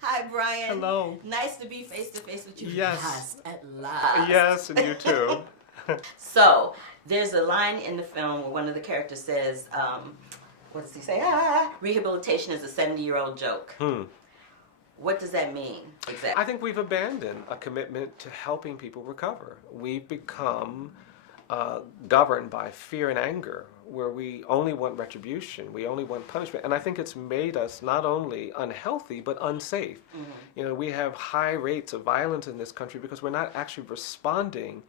Hi, Bryan. Hello. Nice to be face to face with you. Yes. At last. Yes, and you too. So, there's a line in the film where one of the characters says, what does he say? Rehabilitation is a 70-year-old joke. What does that mean exactly? I think we've abandoned a commitment to helping people recover. We've become governed by fear and anger, where we only want retribution, we only want punishment. And I think it's made us not only unhealthy, but unsafe. You know, we have high rates of violence in this country because we're not actually responding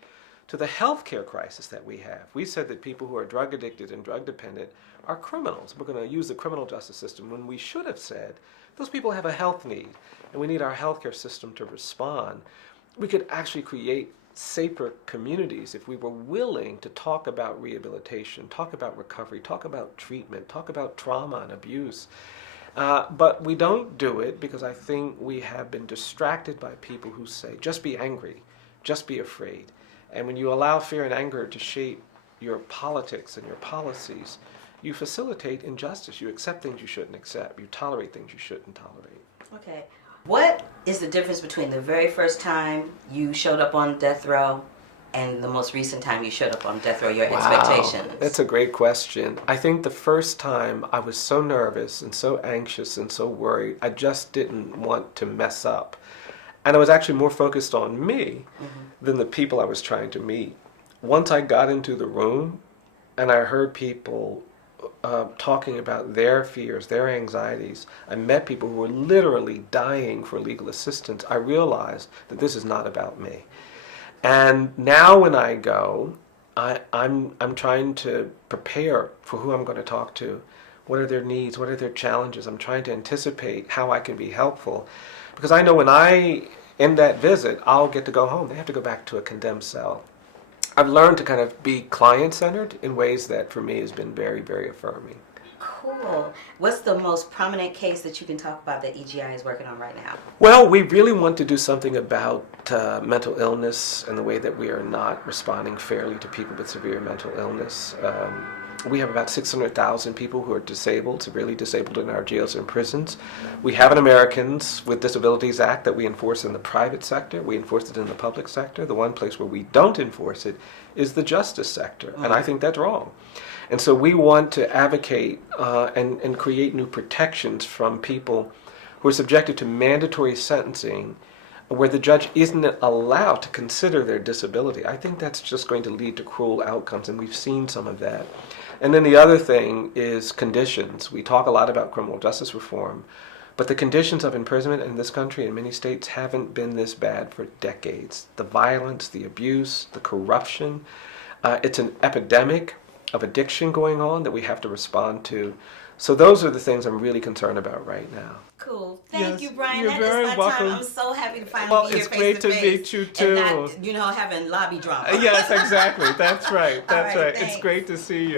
to the healthcare crisis that we have. We said that people who are drug addicted and drug dependent are criminals. We're going to use the criminal justice system when we should have said those people have a health need and we need our healthcare system to respond. We could actually create safer communities if we were willing to talk about rehabilitation, talk about recovery, talk about treatment, talk about trauma and abuse. But we don't do it because I think we have been distracted by people who say, just be angry, just be afraid. And when you allow fear and anger to shape your politics and your policies, you facilitate injustice. You accept things you shouldn't accept. You tolerate things you shouldn't tolerate. Okay. What is the difference between the very first time you showed up on death row and the most recent time you showed up on death row, your expectations? That's a great question. I think the first time I was so nervous and so anxious and so worried, I just didn't want to mess up. And I was actually more focused on me than the people I was trying to meet. Once I got into the room and I heard people talking about their fears, their anxieties, I met people who were literally dying for legal assistance, I realized that this is not about me. And now when I go, I'm trying to prepare for who I'm going to talk to. What are their needs? What are their challenges? I'm trying to anticipate how I can be helpful. Because I know when I end that visit, I'll get to go home. They have to go back to a condemned cell. I've learned to kind of be client-centered in ways that for me has been very, very affirming. Cool. What's the most prominent case that you can talk about that EGI is working on right now? Well, we really want to do something about mental illness and the way that we are not responding fairly to people with severe mental illness. We have about 600,000 people who are disabled, severely disabled in our jails and prisons. We have an Americans with Disabilities Act that we enforce in the private sector. We enforce it in the public sector. The one place where we don't enforce it is the justice sector, and I think that's wrong. And so we want to advocate and create new protections from people who are subjected to mandatory sentencing where the judge isn't allowed to consider their disability. I think that's just going to lead to cruel outcomes, and we've seen some of that. And then the other thing is conditions. We talk a lot about criminal justice reform, but the conditions of imprisonment in this country in many states haven't been this bad for decades. The violence, the abuse, the corruption, it's an epidemic of addiction going on that we have to respond to. So those are the things I'm really concerned about right now. Cool. Thank you, Bryan. You're very my welcome. time. I'm so happy to finally be here face to face. Well, it's great to meet you too. And not, having lobby drama. Yes, exactly. That's right. That's right. Thanks. It's great to see you.